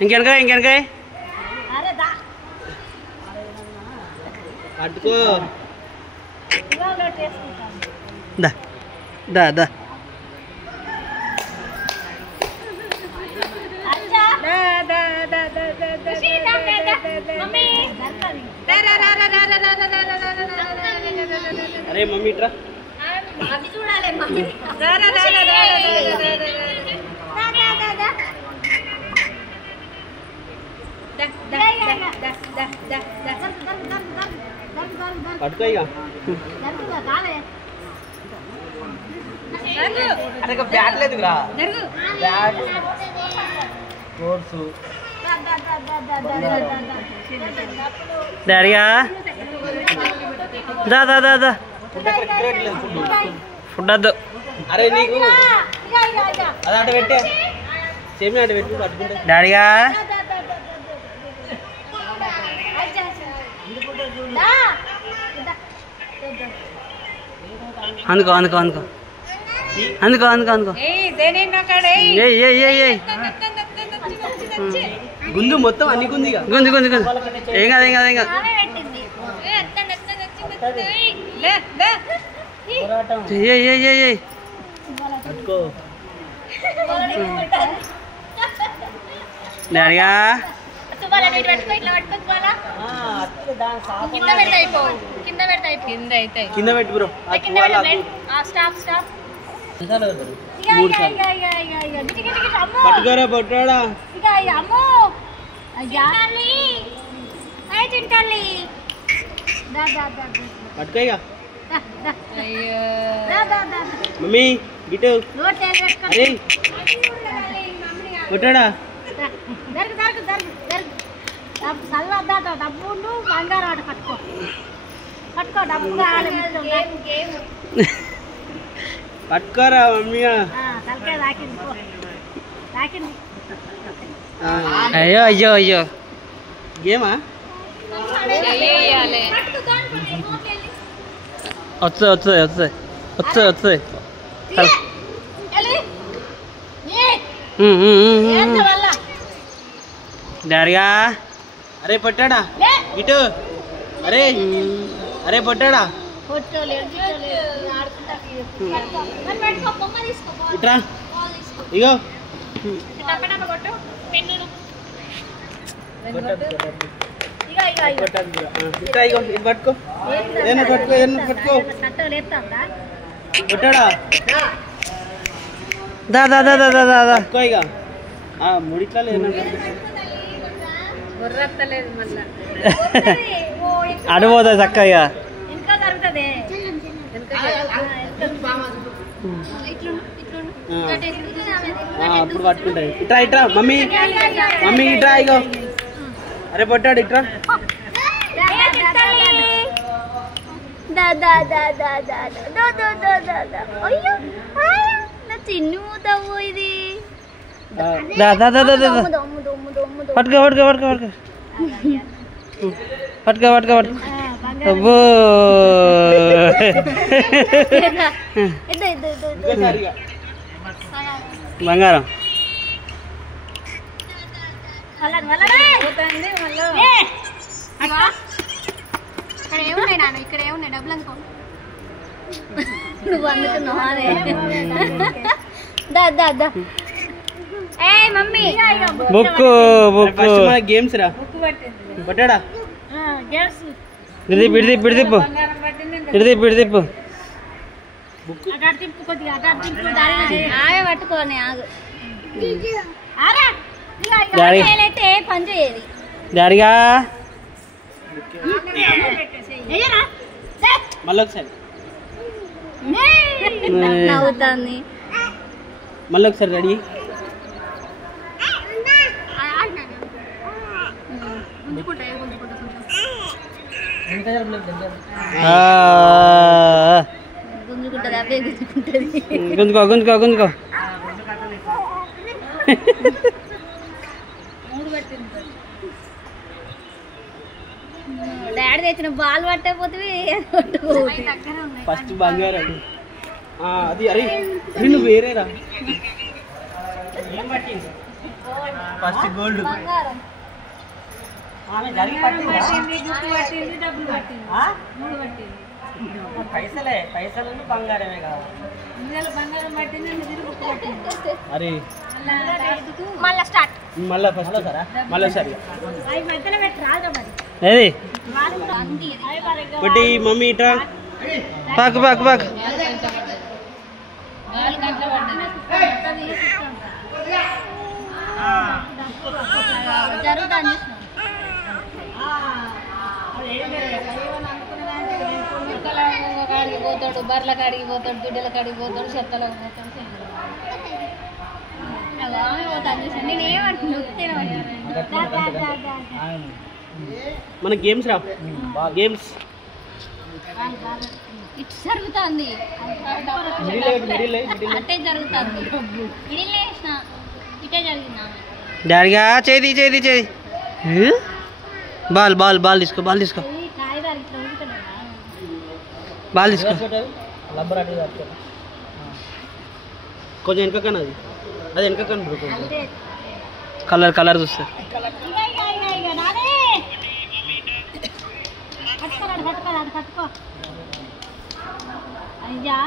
ఇంకెనకాయ అట్టుకో దా దా దా అరే మమ్మీ ఇట్రా పట్టుకోయిగా అరే బ్యాట్ లేదురా బ్యాట్ కోర్సు డాడీగా దా దా దా దా ఫుడ్ వద్దు అరే నీకు అది అటు పెట్టే సేమ్ అటు పెట్టి పట్టుకుంటా డాడీగా అందుకో అందుకో అందుకో అందుకో అందుకో అందుకో గుందు మొత్తం అన్ని గుంది గుంజు గుంజు గుంజు ఏం కాదు ఏం కాదు ఏం కాదు డాడీగా కింద పెట్టు బ్రో పట్టుకోరా పట్టుకోడా పట్టుకోగా మమ్మీ గిట్టు అరే కొట్టాడా డబ్బు బంగారం ఆట పట్టుకో పట్టుకో డబ్బు పట్టుకోరా మమ్మీ అయ్యో అయ్యో అయ్యో గేమా వస్తుంది వస్తుంది వస్తుంది వస్తుంది వస్తుంది డాడీగా అరే పట్టాడా ఇటు అరే అరే పట్టాడా ఇట్రా ఇగో ఇట్రా ఇగో ఇది పట్టుకో ఏను పట్టుకో ఏను పట్టుకో పట్టాడా దా దా దా దా దా దా పట్టుకో ఇక ముడిట్లా లేదు అడిపోతుంది చక్కగా అప్పుడు పట్టుకుంటాయి ఇట్రా ఇట్రా మమ్మీ మమ్మీ ఇట్రా ఇగో అరే పట్టాడు ఇట్రా చిన్నుతావు ఇది పట్టుకో పట్టుకో పట్టుకో పట్టుకో పట్టుకో పట్టుకో పట్టుకో అబ్బో బంగారం ఇక్కడ ఏమున్నాయి నాన్న ఇక్కడ ఏమున్నాయి డబ్బులు అందుకో నువ్వు అందుకున్నావా దా దా దా ఏ మమ్మీ బుక్ బుక్ గేమ్స్ రా పట్టాడా ఇడిదిప్పు ఇడిదిప్పు ఇడిదిప్పు ఇడిదిప్పు ఇడిదిప్పు పట్టుకోని ఆగు పని చేయాలి డాడీగా మళ్ళీ ఒకసారి నవ్వుతాంది మళ్ళీ ఒకసారి రెడీ గుంజుకుంటుంది అవే గుంజుకుంటుంది గుంజుకో గుంజుకో గుంజుకో డాడీ తెచ్చిన బాల్ పట్టకపోతే ఫస్ట్ బంగారం అది అరే నువ్వు వేరేరా ఏం పట్టింది ఫస్ట్ గోల్డ్ బంగారం ఆమె జరిగి పట్టిందా గుర్తు పట్టింది డబ్బులు పట్టింది మూడు పట్టింది పైసలు బంగారమే కదా ఇందులో బంగారం పట్టింది నిధులు గుర్తు పట్టింది అరే మళ్ళా స్టార్ట్ మళ్ళా ఫస్ట్ సరా మళ్ళా సరే అవి మధ్యలో పెట్టి రాగా మరి ఏది అంది బట్టి మమ్మీ ఇట్రా పాకు పాకు పాకు జరుగుతుంది కాడికి పోతాడు బర్ల కాడికి పోతాడు దుడ్డల కాడికి పోతాడు చెత్తలకు పోతాడు మన గేమ్స్ రా గేమ్స్ ఇటు జరుగుతుంది అట్టే జరుగుతుంది ఇడిలే వేసిన ఇటే జరిగింది డాడీగా చేది చేది చేది బాల్ బాల్ బాల్ తీసుకో బాల్ తీసుకో కాయదారు ఇట్లా ఊరుకున్నాడా బాల్ తీసుకో కొంచెం వెనకకన్నా అది అది వెనకకన్నా అంతే కలర్ కలర్ చూస్తే పట్టుకో అయ్యా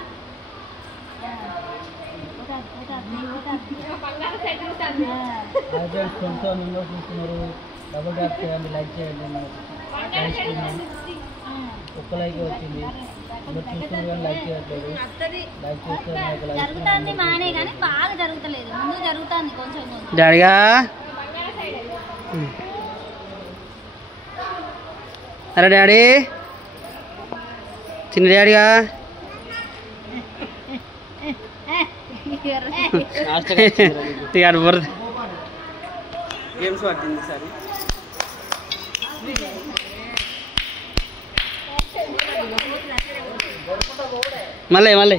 డబుల్ ట్యాప్ చేయండి లైక్ చేయండి ఒక్క లైక్ వచ్చింది చూస్తున్నారు కానీ లైక్ చేయట్లేదు లైక్ చేస్తే జరుగుతుంది మానే కానీ బాగా జరుగుతలేదు ముందు జరుగుతుంది కొంచెం డాడీగా అరే డాడీ చిన్న డాడీగా గేమ్స్ పట్టింది సరే మళ్ళీ మళ్ళీ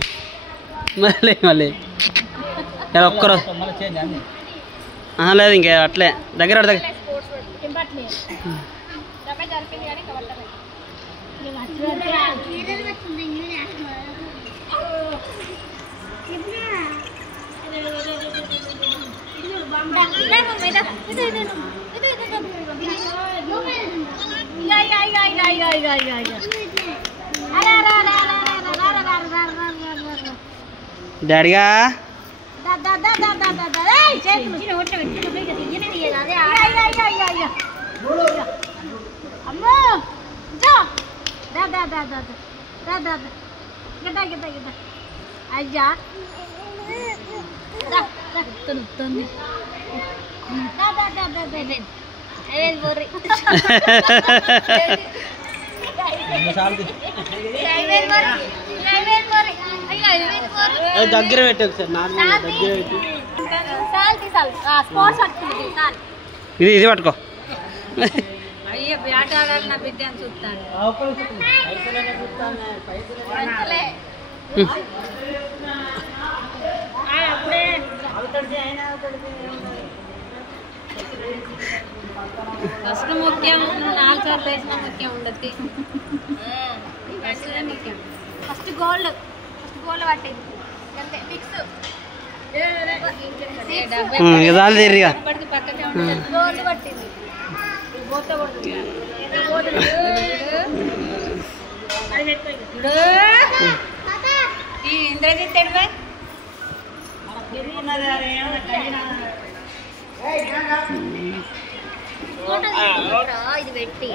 మళ్ళీ మళ్ళీ ఒక్కరు లేదు ఇంకే అట్లే దగ్గర దగ్గర డాడీగా అమ్మో అయ్యా దగ్గర పెట్టదు సార్ దగ్గర పెట్టి ఇది ఇది పట్టుకో అయ్యో బ్యాట్ ఆడాలి నా బిడ్డ అని చూస్తాను ఫస్ట్ ముఖ్యం 4 సార్లు వేసిన ముఖ్యం ఉండదు ముఖ్యం ఫస్ట్ గోల్డ్ పట్టింది అంతే ఫిక్స్ చాలు తీరిగా గోల్డ్ పట్టింది ఇంద్రజిత్ ఇది పెట్టి